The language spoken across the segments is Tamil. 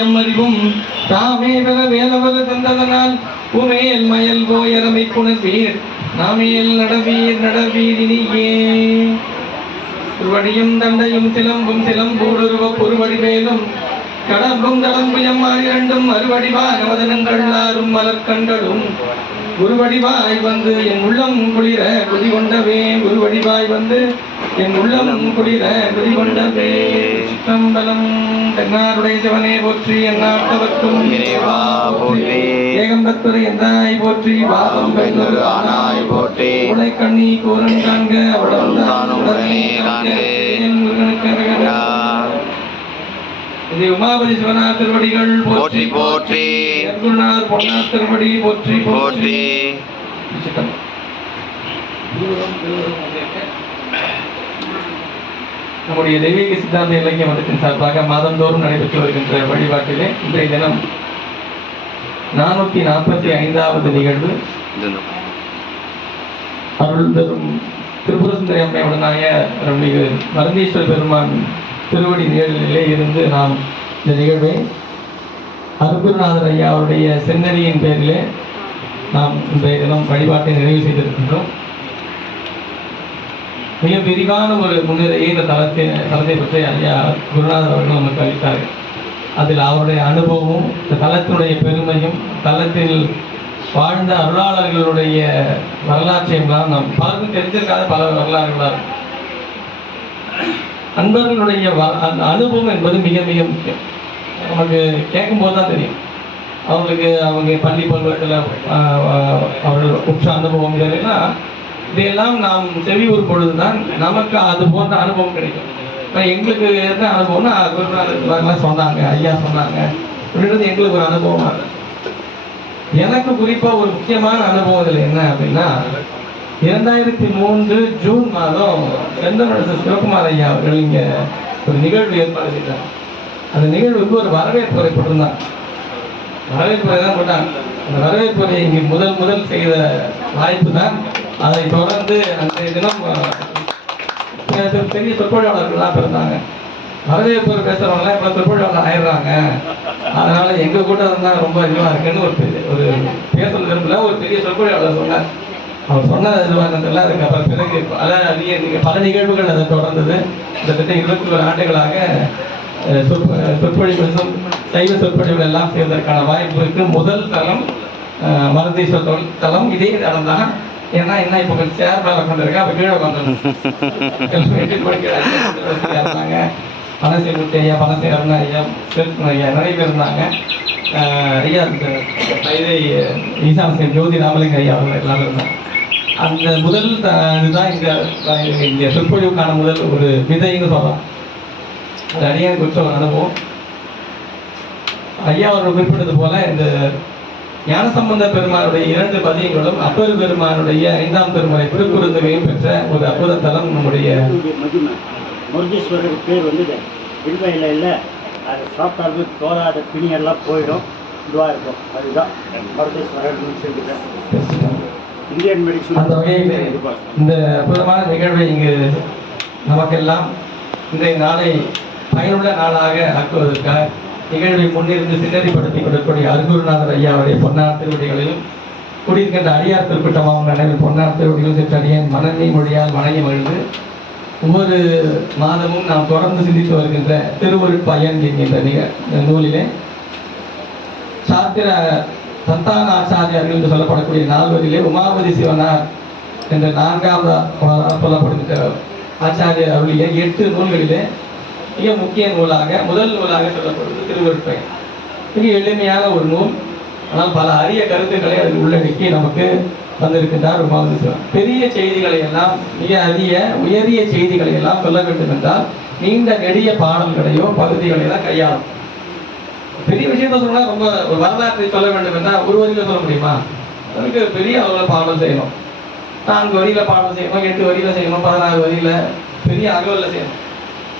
எம்மறிவும். தாமே பெற வேலவர் தந்ததனால் உமேல் மயல் போயரமை புணர்வீர். நாமேல் நடவீர் நடவீரினியே திருவடியும் தண்டையும் சிலம்பும் சிலம்பூடுருவ கடம்பும் இரண்டும் ஆறும் மலர்கண்களும் குருவடிவாய் வந்து என் உள்ளம் குளிர குதி கொண்டவே குருவடிவாய் வந்து என் உள்ளம் குளிர குடி கொண்டவே சிற்றம்பலம் தென்னாருடைய சிவனே போற்றி எந்நாட்டவர்க்கும் இறைவா போற்றி. ஏகம்பத்துறை எந்தாய் போற்றி பாவம் பெண்ணொரு ஆனாய் போற்றி. உடை கண்ணி கூரன் காண்க அவளம் தானும் உடனே காண்க. இது உமாபதி சிவனார் திருவடிகள் போற்றி போற்றி. குருநாதர் பொன்னார் திருவடி போற்றி போற்றி. நம்முடைய தெய்வீக சித்தாந்த இலக்கிய மன்றத்தின் சார்பாக மாதந்தோறும் நடைபெற்று வருகின்ற வழிபாட்டிலே இன்றைய தினம் நானூத்தி நாற்பத்தி ஐந்தாவது நிகழ்வு. அருள் தரும் திரிபுர சுந்தரி அம்மையுடனாய அருள்மிகு மருந்தீஸ்வர பெருமான் திருவடி நிகழ்விலே இருந்து நாம் இந்த நிகழ்வை அருகுருநாதர் ஐயா அவருடைய சென்னறியின் பேரிலே நாம் இன்றைய தினம் வழிபாட்டை நிறைவு செய்திருக்கின்றோம். மிக விரிவான ஒரு முன்னுரையை இந்த தளத்தை தளத்தை பற்றி ஐயா குருநாதர் அவர்கள் நமக்கு அளித்தார் அதில் அவருடைய அனுபவமும் இந்த தளத்தினுடைய பெருமையும் தளத்தில் வாழ்ந்த அருளாளர்களுடைய வரலாற்றையும் தான் நாம் பலருக்கு தெரிஞ்சிருக்காத பல வரலாறுகளாக இருக்கும். அன்பர்களுடைய அந்த அனுபவம் என்பது மிக மிக முக்கியம். நமக்கு கேட்கும்போது தான் தெரியும். அவங்களுக்கு அவங்க பள்ளி பருவத்தில் அவர்கள் உற்ற அனுபவம் இதெல்லாம் இதையெல்லாம் நாம் செவி ஒரு பொழுது நமக்கு அது போன்ற அனுபவம் கிடைக்கும். இப்போ எங்களுக்கு என்ன அனுபவம்னா குருநாதர் இதெல்லாம் சொன்னாங்க ஐயா சொன்னாங்க. அப்படின்றது எங்களுக்கு ஒரு அனுபவமாக இருக்கு. எனக்கு குறிப்பாக ஒரு முக்கியமான அனுபவம் இதில் என்ன அப்படின்னா இரண்டாயிரத்தி மூன்று ஜூன் மாதம் செந்தமிழ் சிவகுமார் ஐயா அவர்கள் இங்கே ஒரு நிகழ்வு ஏற்பாடு செய்தார். அந்த நிகழ்வுக்கு ஒரு வரவேற்புரை போட்டிருந்தாங்க வரவேற்புரை தான் போட்டாங்க. அந்த வரவேற்புரை இங்கே முதல் முதல் செய்த வாய்ப்பு தான் அதை தொடர்ந்து அன்றைய தினம் பெரிய சொற்பொழியாளர்கள்லாம் பிறந்தாங்க. வரவேற்பு பேசுறவங்களாம் இப்போ சொற்பொழியாளர் ஆயிடுறாங்க. அதனால எங்க கூட்டம் இருந்தால் ரொம்ப அதிகமாக இருக்குன்னு ஒரு பெரிய ஒரு பேச விரும்பல. ஒரு பெரிய சொற்பொழியாளர் சொன்னார். அவர் சொன்னது இதுவாக அதுக்கப்புறம் அதுக்கு பிறகு பல அதிக பல நிகழ்வுகள் அதை தொடர்ந்தது. கிட்டத்தட்ட இருபத்தி ஒரு ஆண்டுகளாக சொற்ப- சொற்பொழிவுகளும் சைவ சொற்பொழிவுகள் எல்லாம் செய்வதற்கான வாய்ப்பு இருக்கு. முதல் தளம் அஹ், மருந்தீஸ்வர தளம். இதே தளம் தான் ஏன்னா என்ன இப்போ கொஞ்சம் சேர் மேலே உட்காந்துருக்கா அவ கீழே உட்காந்துருக்காங்க இருந்தாங்க முட்டி ஐயா பனசை அருணா ஐயா செல்வன் ஐயா. நிறைய பேர் இருந்தாங்க. ஐயா இது ஈசான சேன் ஜோதி ராமலிங்க ஐயா அவர்கள் எல்லாரும் இருந்தாங்க. அந்த முதல் இதுதான் இந்த இந்த சொற்பொழிவுக்கான முதல் ஒரு விதைன்னு சொல்லலாம். அது அடியாக குறித்த ஒரு அனுபவம். ஐயா அவர்கள் குறிப்பிட்டது போல இந்த ஞானசம்பந்த பெருமானுடைய இரண்டு பதியங்களும் அப்பர் பெருமானுடைய ஐந்தாம் திருமுறை திருக்குறுந்தகையும் பெற்ற ஒரு அற்புத தலம் நம்முடைய முருகேஸ்வரர் பேர் வந்து விடுமையில் இல்லை. அது சாப்பிட்டாலும் தோறாத பிணியெல்லாம் போயிடும். இதுவாக இருக்கும். அதுதான் முருகேஸ்வரர்னு சொல்லிட்டேன் இந்தியன் மெடிசன் அந்த வகையில் இந்த அற்புதமான நிகழ்வை இங்கு நமக்கெல்லாம் இன்றைய நாளை பயனுள்ள நாளாக ஆக்குவதற்காக நிகழ்வை முன்னிருந்து சின்னறிப்படுத்திக் கொடுக்கக்கூடிய அருகுருநாதர் ஐயா அவருடைய பொன்னார் திருவடிகளிலும் கூடியிருக்கின்ற அடியார் திருக்கூட்டமாகும் நினைவில் பொன்னார் திருவடிகள் சிற்றடியன் மனநீ மொழியால் வணங்கி மகிழ்ந்து ஒவ்வொரு மாதமும் நாம் தொடர்ந்து சிந்தித்து வருகின்ற திருவருட்பயன் என்கின்ற நிக நூலிலே சாத்திர சந்தான ஆச்சாரியார்கள் என்று சொல்லப்படக்கூடிய நால்வரிலே உமாபதி சிவனார் என்ற நான்காவது சொல்லப்படுகின்ற ஆச்சாரியர் அருளிய எட்டு நூல்களிலே மிக முக்கிய நூலாக முதல் நூலாக சொல்லப்படுவது திருவருட்பயன் மிக எளிமையான ஒரு நூல். ஆனால் பல அரிய கருத்துக்களை அதில் உள்ளடக்கி நமக்கு வந்திருக்கின்றார் உமாவதீஸ்வரர் பெரிய செய்திகளை எல்லாம் மிக அரிய உயரிய செய்திகளை எல்லாம் சொல்ல வேண்டும் என்றால் நீண்ட நெடிய பாடல்களையோ பகுதிகளையோ தான் கையாளும் பெரிய விஷயத்த சொன்னால் ரொம்ப ஒரு வரலாற்றை சொல்ல வேண்டும் என்றால் ஒரு வரியில் சொல்ல முடியுமா? அதுக்கு பெரிய அளவுல பாடல் செய்யணும். நான்கு வரியில பாடல் செய்யணும் எட்டு வரியில செய்யணும் பதினாறு வரியில பெரிய அகவல்ல செய்யணும்.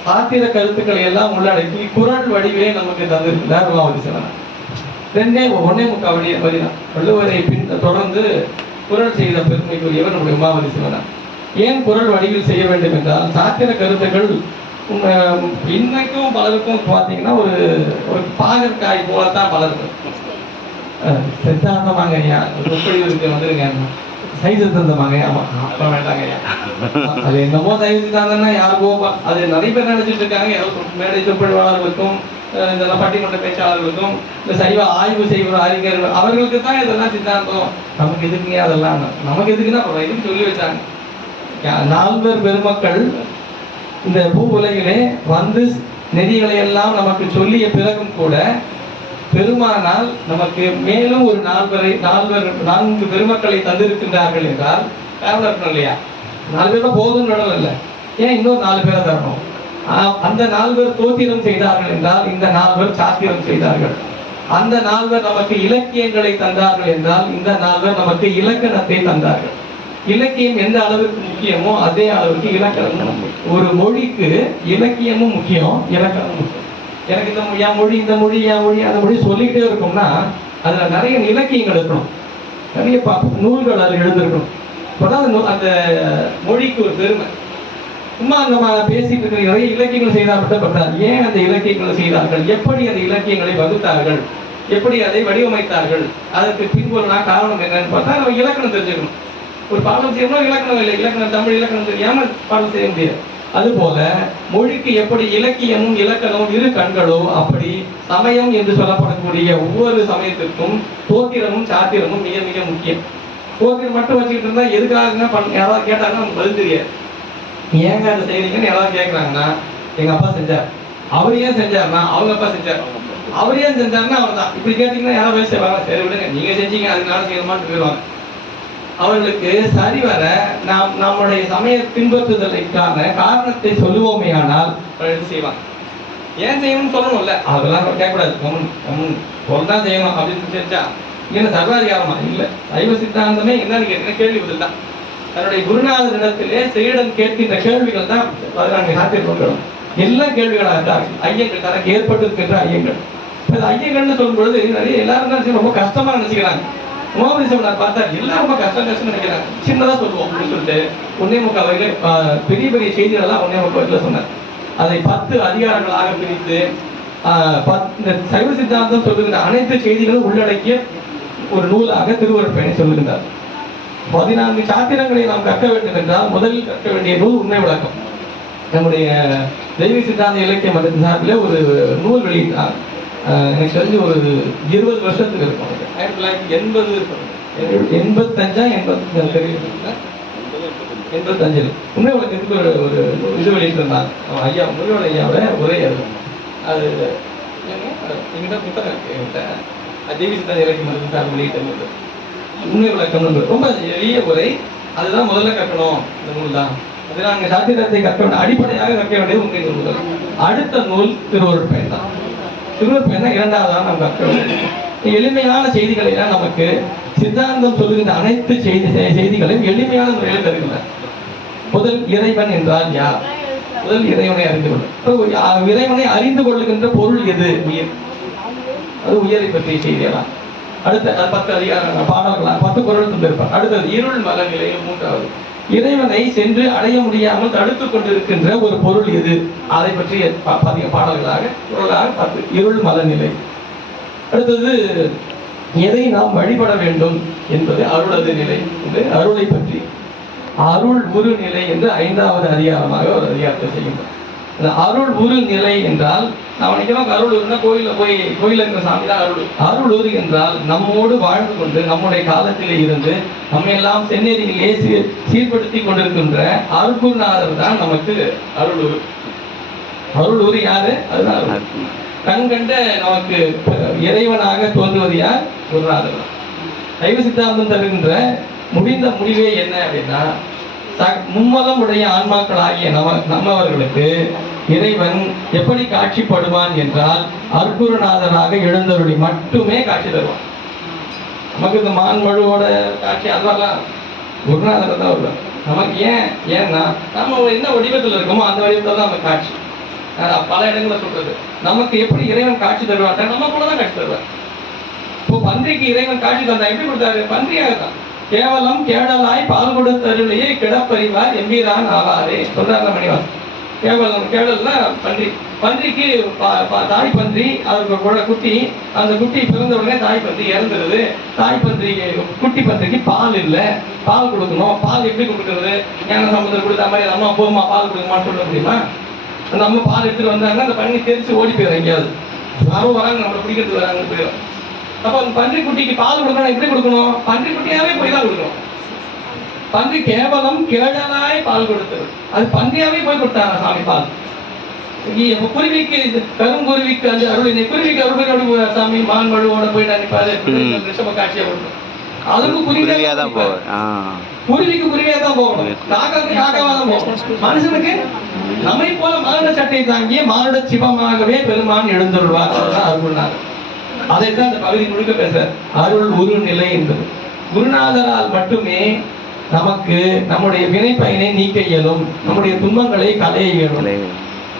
சாத்திர கருத்துக்களை எல்லாம் உள்ளடக்கி குரல் வடிவிலே நமக்கு தந்திருக்கிறார் உமாவதி ரெண்டே ஒன்னே முக்கால் வழி வரிதான் வள்ளுவரை பின் தொடர்ந்து குரல் செய்த பெருமைக்குரியவர் நம்முடைய உமாவதி சிவனார். ஏன் குரல் வடிவில் செய்ய வேண்டும் என்றால் சாத்திர கருத்துக்கள் இன்னைக்கும் பலருக்கும் பார்த்தீங்கன்னா ஒரு ஒரு பாகற்காய் போலத்தான் பலருக்கும் அஹ், சித்தாந்தமாங்க ஐயா. இருக்கு வந்துருங்க. சைவ சித்தாந்தமாங்க ஆமா. அப்புறம் வேண்டாங்க. ஐயா அது என்னமோ சைவ சித்தாந்தம்னா யாருக்கோ அது நிறைய பேர் நினைச்சிட்டு இருக்காங்க. ஏதோ சொ- மேடை சொற்பொழிவாளர்களுக்கும் அஹ், பட்டிமன்ற பேச்சாளர்களுக்கும் இந்த சைவ ஆய்வு செய்கிற அறிஞர்கள் அவர்களுக்கு தான் இதெல்லாம் சித்தாந்தம். நமக்கு எதுக்குங்க அதெல்லாம்? நமக்கு எதுக்குன்னா அப்புறம் சொல்லி வச்சாங்க. யா- நால்வர் பெருமக்கள் இந்த பூ உலகிலே வந்து நெறிகளை எல்லாம் நமக்கு சொல்லிய பிறகும் கூட பெருமானால் நமக்கு மேலும் ஒரு நால்வரை நால்வர் நான்கு பெருமக்களை தந்திருக்கின்றார்கள் என்றால் வேலை இருக்கணும் இல்லையா? நாலு பேர் போதும் இல்லை. ஏன் இன்னொரு நாலு பேரை தரணும்? அந்த நால்வர் தோத்திரம் செய்தார்கள் என்றால் இந்த நால்வர் சாத்திரம் செய்தார்கள். அந்த நால்வர் நமக்கு இலக்கியங்களை தந்தார்கள் என்றால் இந்த நால்வர் நமக்கு இலக்கணத்தை தந்தார்கள். இலக்கியம் எந்த அளவுக்கு முக்கியமோ அதே அளவுக்கு இலக்கணமும் ஒரு மொழிக்கு இலக்கியமும் முக்கியம் இலக்கணமும் முக்கியம். எனக்கு இந்த என் மொழி இந்த மொழி என் மொழி அந்த மொழி சொல்லிக்கிட்டே இருக்கோம்னா அதுல நிறைய இலக்கியங்கள் இருக்கணும். நிறைய ப- நூல்கள் அதில் எழுந்திருக்கணும். அப்பதான் அந்த அந்த மொழிக்கு ஒரு பெருமை. சும்மா நம்ம பேசிட்டு இருக்கிற நிறைய இலக்கியங்கள் செய்தால் மட்டும் ஏன் அந்த இலக்கியங்களை செய்தார்கள்? எப்படி அந்த இலக்கியங்களை வகுத்தார்கள்? எப்படி அதை வடிவமைத்தார்கள்? அதற்கு பின்புலனா காரணம் என்னன்னு பார்த்தா நம்ம இலக்கணம் தெரிஞ்சுக்கணும். ஒரு பாடம் செய்யணும்னா இலக்கணம் இல்லை. இலக்கணம் தமிழ் இலக்கணம் தெரியாமல் பாடம் செய்ய முடியாது? அதுபோல மொழிக்கு எப்படி இலக்கியமும் இலக்கணமும் இரு கண்களோ அப்படி சமயம் என்று சொல்லப்படக்கூடிய ஒவ்வொரு சமயத்திற்கும் தோத்திரமும் சாத்திரமும் மிக மிக முக்கியம். தோத்திரம் மட்டும் வச்சுக்கிட்டு இருந்தா எதுக்காக பண்ண யாராவது கேட்டாங்கன்னா பதில் தெரியாது. ஏங்க அதை செய்யறீங்கன்னு யாராவது கேட்குறாங்கன்னா எங்க அப்பா செஞ்சார். அவர் ஏன் செஞ்சாருன்னா அவங்க அப்பா செஞ்சார். அவர் ஏன் செஞ்சாருன்னா அவர் தான் இப்படி கேட்டீங்கன்னா யாராவது செய்வாங்க சரி விடுங்க. நீங்க செஞ்சீங்க அதனால செய்யணுமான்னு போயிடுவாங்க அவர்களுக்கு சரிவர நாம் நம்முடைய சமய பின்பற்றுதலுக்கான காரணத்தை சொல்லுவோமே ஆனால் அவர்கள் செய்வாங்க? ஏன் செய்யணும்னு சொல்லணும்ல? அதெல்லாம் கேட்கக்கூடாது. கமன் சொல்லதான் செய்யணும் அப்படின்னு செஞ்சா என்ன சர்வாதிகாரமா இல்ல? சைவ சித்தாந்தமே என்னன்னு கேட்டீங்கன்னா கேள்வி பதில்? தான் தன்னுடைய குருநாதரிடத்திலே சீடன் கேட்கின்ற கேள்விகள் தான் பதினான்கு சாத்தியங்கள் எல்லாம் கேள்விகளாக தான். ஐயங்கள் தனக்கு ஏற்பட்டிருக்கின்ற ஐயங்கள். ஐயங்கள்னு சொல்லும் பொழுது நிறைய எல்லாரும் தான் ரொம்ப கஷ்டமா நினைச்சுக்கிறாங்க. உமாபதி நான் பார்த்தா எல்லாம் ரொம்ப கஷ்டம் கஷ்டம் நினைக்கிறேன் சின்னதா சொல்லுவோம் அப்படின்னு சொல்லிட்டு ஒன்னே முக்கால் பெரிய பெரிய செய்திகள் எல்லாம் ஒன்னே முக்கால் சொன்னார். அதை பத்து அதிகாரங்களாக பிரித்து பத்- இந்த சைவ சித்தாந்தம் சொல்லுகின்ற அனைத்து செய்திகளும் உள்ளடக்கிய ஒரு நூலாக திருவருட்பயனை சொல்லுகின்றார். பதினான்கு சாத்திரங்களை நாம் கற்க வேண்டும் என்றால் முதலில் கற்க வேண்டிய நூல் உண்மை விளக்கம். நம்முடைய தெய்வ சித்தாந்த இலக்கிய மதத்தின் சார்பில் ஒரு நூல் வெளியிட்டார் எனக்கு தெரிஞ்சு ஒரு இருபது வருஷத்துக்கு இருக்கும் ஆயிரத்தி தொள்ளாயிரத்தி எண்பது இருக்கும் எண்பத்தஞ்சா எண்பத்தஞ்சு தெரியல எண்பத்தஞ்சில். உண்மை விளக்கத்துக்கு ஒரு ஒரு இது வெளியிட்டிருந்தாங்க அவன் ஐயா முருகன் ஐயாவோட உரை அது எங்கிட்ட புத்தகம் இருக்கு என்கிட்ட அது தெய்வ சித்தாந்த இலக்கிய வெளியிட்டிருந்தது உண்மை விளக்கம் ரொம்ப எளிய உரை. அதுதான் முதல்ல கற்கணும் இந்த நூல் தான். பதினான்கு சாத்திரத்தை கற்க வேண்டும் அடிப்படையாக கற்க வேண்டியது உண்மை நூல் அடுத்த நூல் திருவருட் பயன் தான். திருவருட் என்ன இரண்டாவதான் இரண்டாவதாக கற்க எளிமையான செய்திகளை எல்லாம் நமக்கு சித்தாந்தம் சொல்லுகின்ற அனைத்து செய்தி செய்திகளையும் எளிமையான முறையில் தருகின்றன. முதல் இறைவன் என்றால் யார்? முதல் இறைவனை அறிந்து கொள்ளும் இறைவனை அறிந்து கொள்ளுகின்ற பொருள் எது? உயிர். அது உயரை பற்றிய செய்தியெல்லாம் அடுத்த பத்து அதிகாரங்கள் பாடல்களாக பத்து குரல் தந்திருப்பார். அடுத்தது இருள் மல நிலையில் மூன்றாவது. இறைவனை சென்று அடைய முடியாமல் தடுத்துக் கொண்டிருக்கின்ற ஒரு பொருள் எது? அதை பற்றிய பதிக பாடல்களாக குரலாக இருள் மலநிலை அடுத்தது எதை நாம் வழிபட வேண்டும் என்பது அருளது நிலை என்று அருளை பற்றி. அருள் உரு நிலை என்று ஐந்தாவது அதிகாரமாக ஒரு அதிகாரத்தை செய்கின்றார். இந்த அருள் உரு நிலை என்றால் நாம் நினைக்கிறோம் அருள் இருந்தால் கோயிலில் போய் கோயில் இருக்கிற சாமி தான் அருள். அருள் உரு என்றால் நம்மோடு வாழ்ந்து கொண்டு நம்முடைய காலத்திலே இருந்து நம்ம எல்லாம் செந்நெறியிலே சீர் சீர்படுத்தி கொண்டிருக்கின்ற அருள்குருநாதர் தான் நமக்கு அருள் உரு அருள் உரு யாரு? அதுதான் அருள் கண்கண்ட நமக்கு இறைவனாக தோன்றுவது யார்? குருநாதர் சைவ சித்தாந்தம் தருகின்ற முடிந்த முடிவே என்ன அப்படின்னா மும்மதம் உடைய ஆன்மாக்களாகிய நம நம்மவர்களுக்கு இறைவன் எப்படி காட்சிப்படுவான் என்றால் அற்புரநாதனாக எழுந்தருளி மட்டுமே காட்சி தருவான். நமக்கு இந்த மான்மழுவோட காட்சி அதெல்லாம் குருநாதர் தான் வருவார். நமக்கு ஏன் ஏன்னா நம்ம என்ன வடிவத்தில் இருக்கோமோ அந்த வடிவத்தில் தான் நம்ம காட்சி. பல இடங்களில் சொல்றது. நமக்கு எப்படி இறைவன் காட்சி தருவார் நம்ம தான் காட்சி தருவார். இப்போ பன்றிக்கு இறைவன் காட்சி தந்தா எப்படி கொடுத்தாரு? பன்றியாக தான். கேவலம் கேடலாய் பால் கொடுத்தருளையே கிடப்பறிவார் எம்பீரான் ஆவாரே சொல்றாங்க மணிவான் கேவலம் கேவலம்னா பன்றி. பன்றிக்கு பா- பா- தாய் பன்றி அதுக்கு குழ- குட்டி. அந்த குட்டி பிறந்த உடனே தாய் பன்றி இறந்துருது. தாய் பன்றி குட்டி பன்றிக்கு பால் இல்லை. பால் கொடுக்கணும். பால் எப்படி கொடுக்குறது? ஞான சம்பந்தம் கொடுத்த மாதிரி அம்மா போமா பால் கொடுக்குமான்னு சொல்ல முடியுமா? அந்த அம்மா பால் எடுத்துட்டு வந்தாங்கன்னா அந்த பன்றி தெரிச்சு ஓடி போயிடும் எங்கேயாவது. யாரும் வராங்க நம்மளை பிடிக்கிறது வராங்கன்னு போயிடும் அப்போ அந்த பன்றி குட்டிக்கு பால் கொடுக்கணும் எப்படி கொடுக்கணும்? பன்றி குட்டியாவே போய் தான் கொடுக்கணும். பன்றி கேவலம் கிழடாய் பால் கொடுத்தது. அது பன்றியாவே போய் கொடுத்தாங்க சாமி பால்? குருவிக்கு இது கருங்குருவிக்கு அந்த அருளினை குருவிக்கு அருளினோடு சாமி மான் மழுவோட போய் நினைப்பாரு. ரிஷப காட்சியை கொடுக்கும் அதுக்கும் குருவியா தான் ஆ. குருவிக்கு குருவியா தான் போகணும். காக்காவுக்கு காக்காவா தான் போகணும். மனுஷனுக்கு நம்மை போல மானுட சட்டை தாங்கிய மானுட சிவமாகவே பெருமான் எழுந்துள்ளார் அருள்னார். அதைத்தான் இந்த பகுதி முழுக்க பேச அருள் உரு நிலை என்பது. குருநாதரால் மட்டுமே நமக்கு நம்முடைய வினை பயனை நீக்க இயலும் நம்முடைய துன்பங்களை கலைய இயலும்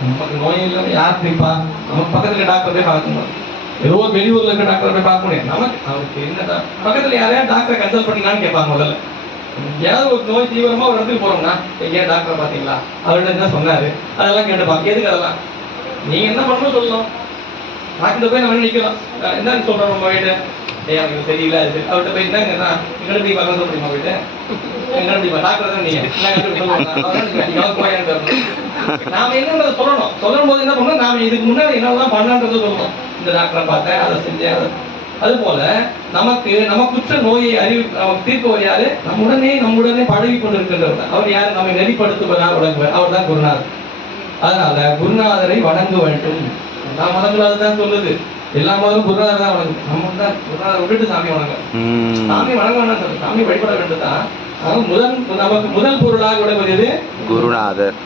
நமக்கு நோய் இல்லை யார் நிற்பா நம்ம பக்கத்துல டாக்டரே போய் பார்க்கணும். ஏதோ வெளியூர்ல இருக்க டாக்டரை போய் பார்க்க முடியாது. நமக்கு அவருக்கு என்ன பக்கத்துல யாரையா டாக்டரை கன்சல்ட் பண்ணீங்களான்னு கேட்பாங்க முதல்ல. ஏதாவது ஒரு நோய் தீவிரமா ஒரு இடத்துக்கு போறோம்னா ஏன் டாக்டரை பாத்தீங்களா அவர்கிட்ட என்ன சொன்னாரு? அதெல்லாம் கேட்டுப்பாங்க. எதுக்கு அதெல்லாம்? நீங்க என்ன பண்ணணும் சொல்லணும். டாக்டர் போய் நம்ம நிக்கலாம் என்னன்னு சொல்றோம் நம்ம வீட்டு? எனக்கு தெரியல அவர்கிட்ட போய் என்னங்க நான் எங்கட போய் பார்க்க சொல்ல முடியுமா போயிட்டு போய் டாக்டர் தான் நீங்க. நாம என்னன்றதை சொல்லணும். சொல்லும் போது என்ன பண்ணணும்? நாம இதுக்கு முன்னாடி என்னெல்லாம் பண்ணான்றதை சொல்லணும். இந்த டாக்டரை பார்த்தேன் அதை செஞ்சேன் அது. போல நமக்கு நமக்குற்ற நோயை அறிவி நமக்கு தீர்ப்பவர் யாரு? நம்முடனே நம்முடனே பழகி கொண்டிருக்கின்றவர். அவர் யார்? நம்மை நெறிப்படுத்துவதா வழங்குவார் அவர் தான் குருநாதர். அதனால குருநாதரை வணங்க வேண்டும். நான் மதங்களும் சொல்லுது. எல்லா மதமும் குருநாதர் தான் வணங்கும் நம்ம தான் குருநாதர் விட்டுட்டு சாமி வணங்க. ம். சாமி வணங்க வேண்டாம் சொல்லு. சாமி வழிபட வேண்டும் தான் முதல் நமக்கு முதல் பொருளாக எது குருநாதர்.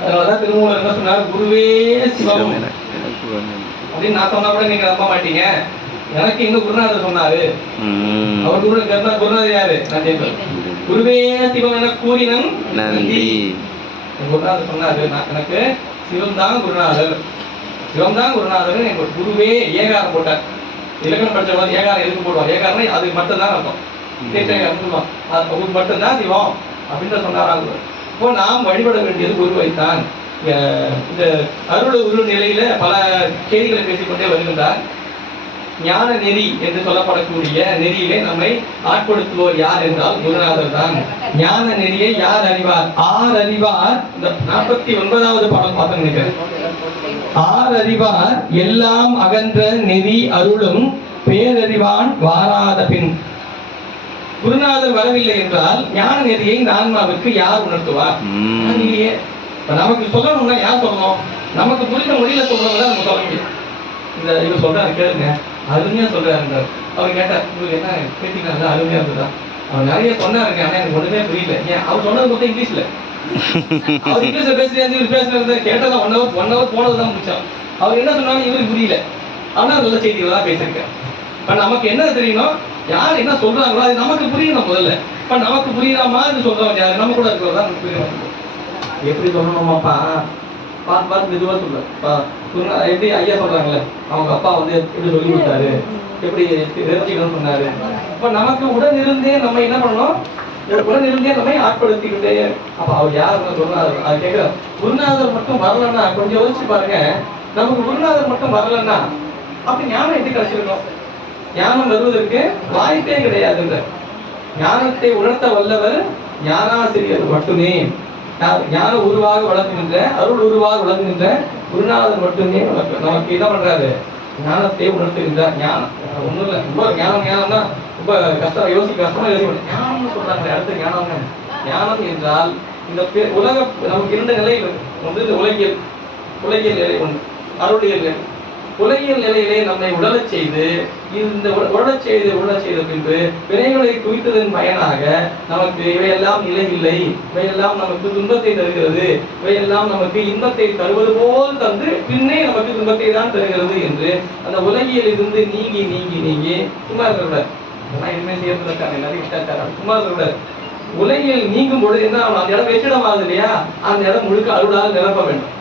அதனாலதான் திருமூலர் என்ன சொன்னார்? குருவே சிவம். அப்படின்னு நான் சொன்னா கூட நீங்க நம்ப மாட்டீங்க. எனக்கு எங்க குருநாதர் சொன்னாரு. அவர் குரு குருநாதர் யாரு? நந்தி குருவே சிவம் என கூறினன். என் குருநாதர் சொன்னாரு. நான் எனக்கு சிவம் தான் குருநாதர். சிவம் தான் குருநாதர் எங்க குருவே ஏகாரம் போட்டார். இலக்கணம் படிச்ச போது ஏகாரம் எதுக்கு போடுவார்? ஏகாரம்னா அது மட்டும்தான் அர்த்தம். அது மட்டும்தான் சிவம் அப்படின்னு சொன்னாராங்க இப்போ நாம் வழிபட வேண்டியது குருவைத்தான் இந்த அருள் உரு நிலையில பல செய்திகளை பேசிக்கொண்டே வருகின்றார். ஞான நெறி என்று சொல்லப்படக்கூடிய நெறியிலே நம்மை ஆட்படுத்துவோர் யார் என்றால் குருநாதர் தான். ஞான நெறியை யார் அறிவார்? ஆர் அறிவார்? இந்த நாற்பத்தி ஒன்பதாவது பாடம் பார்த்து நினைக்கிறேன். ஆர் அறிவார் எல்லாம் அகன்ற நெறி அருளும் பேரறிவான் வாராத பின். குருநாதர் வரவில்லை என்றால் ஞான நெறியை நான்மாவுக்கு யார் உணர்த்துவார்? இப்ப நமக்கு சொல்லணும்னா யார் சொல்லணும்? நமக்கு புரிந்த மொழியில தான் நம்ம சொல்ல முடியும் இந்த இவர் சொல்றாரு கேளுங்க. அருமையா சொல்றாரு அவர் கேட்டார் உங்களுக்கு என்ன கேட்டீங்களா அருமையா இருந்ததா? அவர் நிறைய சொன்னாருங்க ஆனா எனக்கு ஒண்ணுமே புரியல. ஏன்? அவர் சொன்னது மொத்தம் இங்கிலீஷ்ல. அவர் இங்கிலீஷ்ல பேசுறது இவர் பேசுறது கேட்டதா ஒன் ஹவர் ஒன் ஹவர் போனதுதான் முடிச்சோம் அவர் என்ன சொன்னாலும் இவருக்கு புரியல. ஆனா நல்ல செய்திகளை தான் பேசியிருக்காரு. இப்ப நமக்கு என்ன தெரியணும்? யார் என்ன சொல்றாங்களோ அது நமக்கு புரியணும் முதல்ல. இப்ப நமக்கு புரியுற மாதிரி சொல்றவங்க யார்? நம்ம கூட இருக்கிறதா நமக்கு புரியணும் எப்படி சொல்லணுமாப்பா பார்த்து பார்த்து மெதுவாக சொல்ல எப்படி ஐயா சொல்றாங்களே? அவங்க அப்பா வந்து எப்படி சொல்லி கொடுத்தாரு? எப்படி தெரிஞ்சுக்கணும்னு சொன்னாரு? அப்ப நமக்கு உடன் இருந்தே நம்ம என்ன பண்ணணும்? உடன் இருந்தே நம்மை ஆட்படுத்திக்கிட்டே அப்ப அவர் யாருன்னு சொன்னாரு. அது கேட்க குருநாதர் மட்டும் வரலன்னா கொஞ்சம் யோசிச்சு பாருங்க. நமக்கு குருநாதர் மட்டும் வரலன்னா அப்ப ஞானம் எப்படி கிடைச்சிருக்கும்? ஞானம் வருவதற்கு வாய்ப்பே கிடையாதுன்ற ஞானத்தை உணர்த்த வல்லவர் ஞானாசிரியர் மட்டுமே. ஞா- ஞான உருவாக வழங்குகின்ற அருள் உருவாக வழங்குகின்ற குருநாதர் மட்டுமே நமக்கு நமக்கு என்ன பண்றாரு? ஞானத்தை உணர்த்துகின்றார். ஞானம் ஒண்ணும் இல்லை. ரொம்ப ஞானம் தான் ரொம்ப கஷ்டம் யோசிக்க கஷ்டமா யோசிக்கணும் ஞானம்னு சொல்றாங்க அடுத்து ஞானம் ஞானம் என்றால் இந்த பே- உலக நமக்கு இரண்டு நிலை இருக்கு ஒன்று இந்த உலகியல் உலகியல் நிலை ஒன்று அருளியல் நிலை. உலகியல் நிலையிலே நம்மை உடலச் செய்து இந்த உடலச் செய்து உடலச் செய்த பின்பு வினைகளை குவித்ததன் பயனாக நமக்கு இவையெல்லாம் நிலை இல்லை இவையெல்லாம் நமக்கு துன்பத்தை தருகிறது. இவையெல்லாம் நமக்கு இன்பத்தை தருவது போல் தந்து பின்னே நமக்கு துன்பத்தை தான் தருகிறது என்று அந்த உலகியல் இருந்து நீங்கி நீங்கி நீங்கி சும்மா இருக்கக்கூடாது இதெல்லாம் இனிமேல் இருக்காங்க நிறைய விட்டாச்சாரம் சும்மா இருக்கக்கூடாது உலகியல் நீங்கும் பொழுது என்ன ஆகும்? அந்த இடம் வெற்றிடம் ஆகுது இல்லையா? அந்த இடம் முழுக்க அருளால் நிரப்ப வேண்டும்.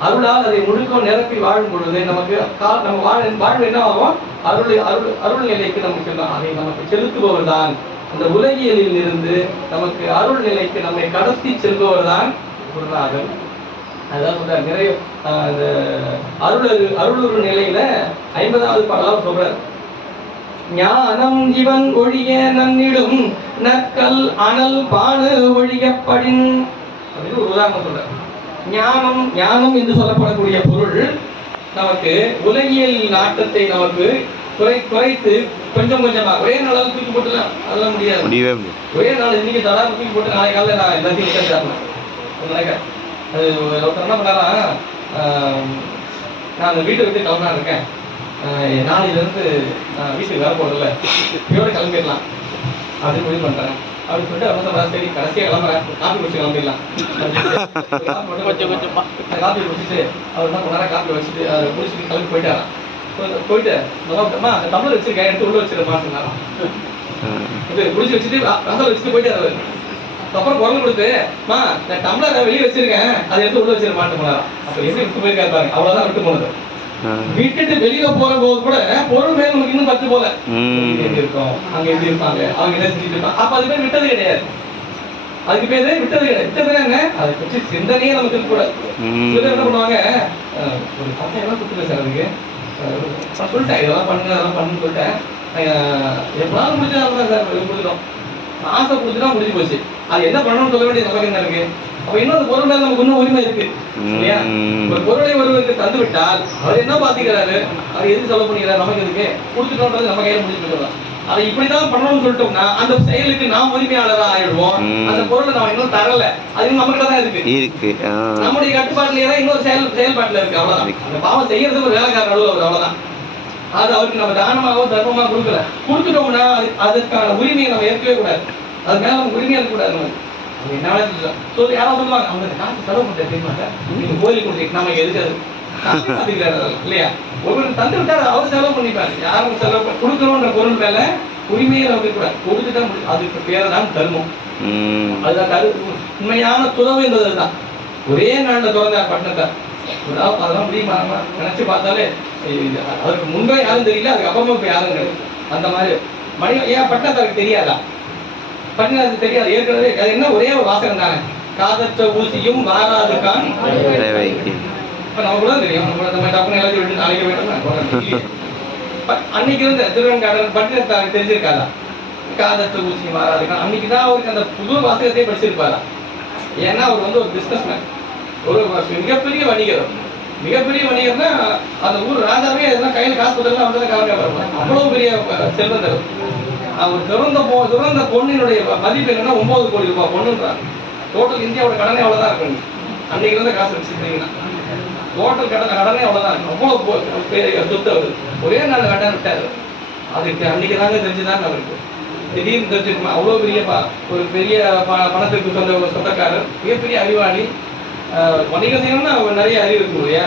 அருளால் அதை முழுக்க நிரப்பி வாழும் பொழுது நமக்கு நம்ம வாழ வாழ்வு என்ன ஆகும்? அருள் அருள் அருள் நிலைக்கு நமக்கு செல்லும். அதை நமக்கு செலுத்துபவர் தான். அந்த உலகியலில் இருந்து நமக்கு அருள் நிலைக்கு நம்மை கடத்தி செல்பவர் தான் குருநாதன். அதான் நிறைய ஆஹ், அருள் அருளுரு நிலையில ஐம்பதாவது பாடலாம் சொல்றாரு. ஞானம் இவன் ஒழிய நன்னிடும் நக்கல் அனல் பானு ஒழியப்படின். அப்படின்னு ஒரு உதாரணம் சொல்றார். ஞானம் ஞானம் என்று சொல்லப்படக்கூடிய பொருள் நமக்கு உலகியல் நாட்டத்தை நமக்கு குறை குறைத்து கொஞ்சம் கொஞ்சமா ஒரே நாளால் தூக்கி போட்டுலாம் அதெல்லாம் முடியாது. ஒரே நாள் இன்னைக்கு தடா தூக்கி போட்டு நாளை காலையில் நான் எல்லாத்தையும் நினைக்கிறேன் அது ஒருத்தர் என்ன பண்ணாரா நான் அந்த வீட்டை விட்டு கிளம்பா இருக்கேன். நாளையிலேருந்து நான் வீட்டுக்கு வர போகிறதில்ல இதோட கிளம்பிடலாம். அப்படின்னு முடிவு பண்ணுறேன் அப்படின்னு சொல்லிட்டு அவன் சொல்றா, சரி கடைசியாக கிளம்புறேன். காப்பி குடிச்சு கிளம்பிடலாம். கொஞ்சம் கொஞ்சமா காப்பி குடிச்சிட்டு அவர் என்ன பண்ணாரா காப்பி வச்சுட்டு அதை குடிச்சிட்டு கிளம்பி போயிட்டாராம். போய்- போயிட்டு அம்மா அந்த டம்ளர் வச்சிருக்கேன் எடுத்து உள்ள வச்சிருக்கேன் சொன்னாராம் இது குடிச்சு வச்சுட்டு ரசம் வச்சுட்டு போயிட்டாரு அவரு. அப்புறம் குரல் கொடுத்து மா இந்த டம்ளரை வெளியே வச்சிருக்கேன். அதை எடுத்து உள்ள வச்சிருக்க மாட்டேன் போனாராம் அப்ப எப்படி விட்டு போயிருக்காரு பாருங்க அவ்வளவுதான் விட்டு போனது. விட்டுட்டு வெளியில போற போது கூட பொருள் மேல நமக்கு இன்னும் பத்து போல. இருக்கும்? அங்க எப்படி இருப்பாங்க? அவங்க என்ன செஞ்சுட்டு இருப்பாங்க? அப்ப அது பேர் விட்டது கிடையாது. அதுக்கு பேரு விட்டது கிடையாது. விட்டது என்ன? அதை பற்றி சிந்தனையே நமக்கு இருக்கக்கூடாது சில பேர் என்ன பண்ணுவாங்க? ஒரு பத்தாயிரம் ரூபாய் கொடுத்துருங்க சார் அதுக்கு. சொல்லிட்டேன் இதெல்லாம் பண்ணுங்க அதெல்லாம் பண்ணுன்னு சொல்லிட்டேன். முடிச்சா தான் சார். கொடுத்துட்டோம் ஆசை கொடுத்துட்டா முடிஞ்சு போச்சு. அது என்ன பண்ணணும்னு சொல்ல வேண்டியது நமக்கு என்ன இருக்கு? அப்ப இன்னொரு பொருள் மேல நமக்கு இன்னும் உரிமை இருக்கு. இல்லையா. ஒரு பொருளை ஒருவருக்கு தந்து விட்டால் அவர் என்ன பாத்துக்கிறாரு? அவர் எதுக்கு செலவு பண்ணிக்கிறாரு? நமக்கு எதுக்கு? கொடுத்துட்டோன்றது நம்ம கையில முடிச்சு போயிடலாம் அதை இப்படிதான் பண்ணணும்னு சொல்லிட்டோம்னா அந்த செயலுக்கு நாம் உரிமையாளரா ஆயிடுவோம். அந்த பொருளை நம்ம இன்னும் தரல. அது நம்ம தான் இருக்கு. இருக்கு. நம்முடைய கட்டுப்பாட்டுலயே தான் இன்னொரு செயல் செயல்பாட்டுல இருக்கு. அவ்வளவுதான். அந்த பாவம் செய்யறதுக்கு ஒரு வேலைக்கார நடுவில் அவர் அவ்வளவுதான். அது அவருக்கு நம்ம தானமாவோ தர்மமா கொடுக்கல. கொடுத்துட்டோம்னா அது அதுக்கான உரிமையை நம்ம ஏற்கவே கூடாது. அது மேல நம்ம உரிமையா இருக்கக்கூடாது நமக்கு. அது என்ன வேலை சொல்லி யாராவது சொல்லுவாங்க அவங்க காசு செலவு பண்ண தெரியுமா சார் நீங்க கோயில் கொடுத்தீங்க நம்ம எதுக்கு அது? காசு பாத்துக்கிறாரு அவர், இல்லையா? ஒருவர் தந்து விட்டாரு அவர் செலவு பண்ணிப்பாரு. யாரும் செலவு கொடுக்கணுன்ற பொருள் மேல உரிமையை நமக்கு கூடாது கொடுத்துட்டா முடியும் அதுக்கு பேர் தான் தர்மம். அதுதான் உண்மையான துறவு என்பது அதுதான். ஒரே நாள்ல திறந்தார் பட்டணத்தை அதெல்லாம் முடியுமா? நம்ம நினைச்சு பார்த்தாலே அதுக்கு முன்பே யாரும் தெரியல அதுக்கு அப்புறமா இப்போ யாரும் கிடையாது. அந்த மாதிரி. மணி ஏன் பட்டணத்தாருக்கு தெரியாதா? பட்டணத்துக்கு தெரியாது. ஏற்கனவே அது என்ன? ஒரே ஒரு வாசகம் தானே. காதற்ற ஊசியும் வாராது கான் இப்போ இப்ப நம்ம கூட தெரியும். நம்ம நம்ம டப்புனு எல்லாத்தையும் விட்டு நாளைக்கு போயிட்டோம்னா அன்னைக்கு இருந்த திருவெங்காடல் பட்டினத்தாருக்கு தெரிஞ்சிருக்காதா? காதற்ற ஊசி மாறாதுக்கான் அன்னைக்கு தான் அவருக்கு அந்த புது வாசகத்தையே படிச்சிருப்பாரா? ஏன்னா அவர் வந்து ஒரு பிஸ்னஸ் மேன் மிகப்பெரிய வணிகர் மிகப்பெரிய வணிகர்னா அந்த ஊர் ராஜாவே எதனா கையில் காசு கொடுத்தா வந்து கவலைப்படுவார் அவ்வளவு பெரிய செல்வந்தர் அவர் திறந்த போ திறந்த பொண்ணினுடைய மதிப்பு என்னன்னா ஒன்பது கோடி ரூபாய் பொண்ணுன்றாங்க. டோட்டல் இந்தியாவோட கடனே அவ்வளோதான் இருக்கும் அன்னைக்கு இருந்த காசு வச்சுருந்தீங்கன்னா டோட்டல் கடன் கடனே அவ்வளோதான் இருக்கும் அவ்வளோ பெரிய சொத்து அவர் ஒரே நாள் கடன் விட்டார் அதுக்கு அன்னைக்கு தாங்க தெரிஞ்சுதான் அவருக்கு. திடீர்னு தெரிஞ்சுக்கணும் அவ்வளோ பெரிய ஒரு பெரிய ப- பணத்துக்கு சொந்த ஒரு சொந்தக்காரர். மிகப்பெரிய அறிவாளி. வணிகம் செய்யணும்னா நிறைய அறிவு இருக்கும் இல்லையா?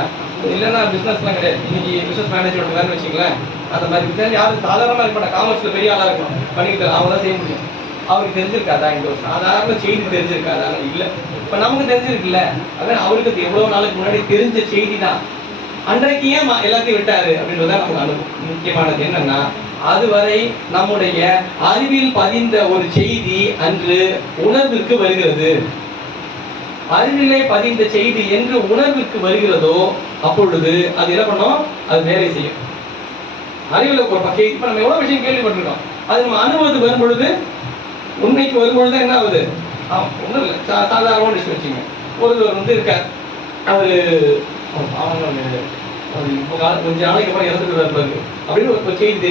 இல்லைன்னா பிஸ்னஸ்லாம் கிடையாது. இன்னைக்கு பிஸ்னஸ் மேனேஜ்மெண்ட் வேணும்னு வச்சுங்களேன் அந்த மாதிரி business யாரும் சாதாரணமாக இருக்க மாட்டாங்க காமர்ஸில் பெரிய ஆளாக இருக்கணும். வணிகத்தில் அவங்க தான் செய்ய முடியும். அவருக்கு தெரிஞ்சிருக்காதா இந்த வருஷம்? சாதாரண செய்தி தெரிஞ்சிருக்காதா? இல்லை. இப்போ நமக்கு தெரிஞ்சிருக்குல்ல. அதான் அவருக்கு எவ்வளோ நாளுக்கு முன்னாடி தெரிஞ்ச செய்தி தான் அன்றைக்கு ஏன் எல்லாத்தையும் விட்டாரு அப்படின்றத நமக்கு அனு முக்கியமானது என்னன்னா அதுவரை நம்முடைய அறிவில் பதிந்த ஒரு செய்தி அன்று உணர்விற்கு வருகிறது. அறிவிலே பதிந்த செய்தி என்று உணர்விற்கு வருகிறதோ அப்பொழுது அது என்ன பண்ணும் அது வேலை செய்யும் அறிவில் ஒரு இப்ப நம்ம எவ்வளவு விஷயம் கேள்விப்பட்டிருக்கோம் அது நம்ம அனுபவத்துக்கு வரும் பொழுது உண்மைக்கு வரும் பொழுது என்ன ஆகுது ஆம், ஒண்ணும் இல்லை சா சாதாரண விஷயம் வச்சுங்க ஒருவர் வந்து இருக்கார் அவர் அவங்க இப்போ கால கொஞ்ச நாளைக்கு அப்புறம் இறந்துட்டு இருப்பாரு அப்படின்னு ஒரு செய்தி தெரியும்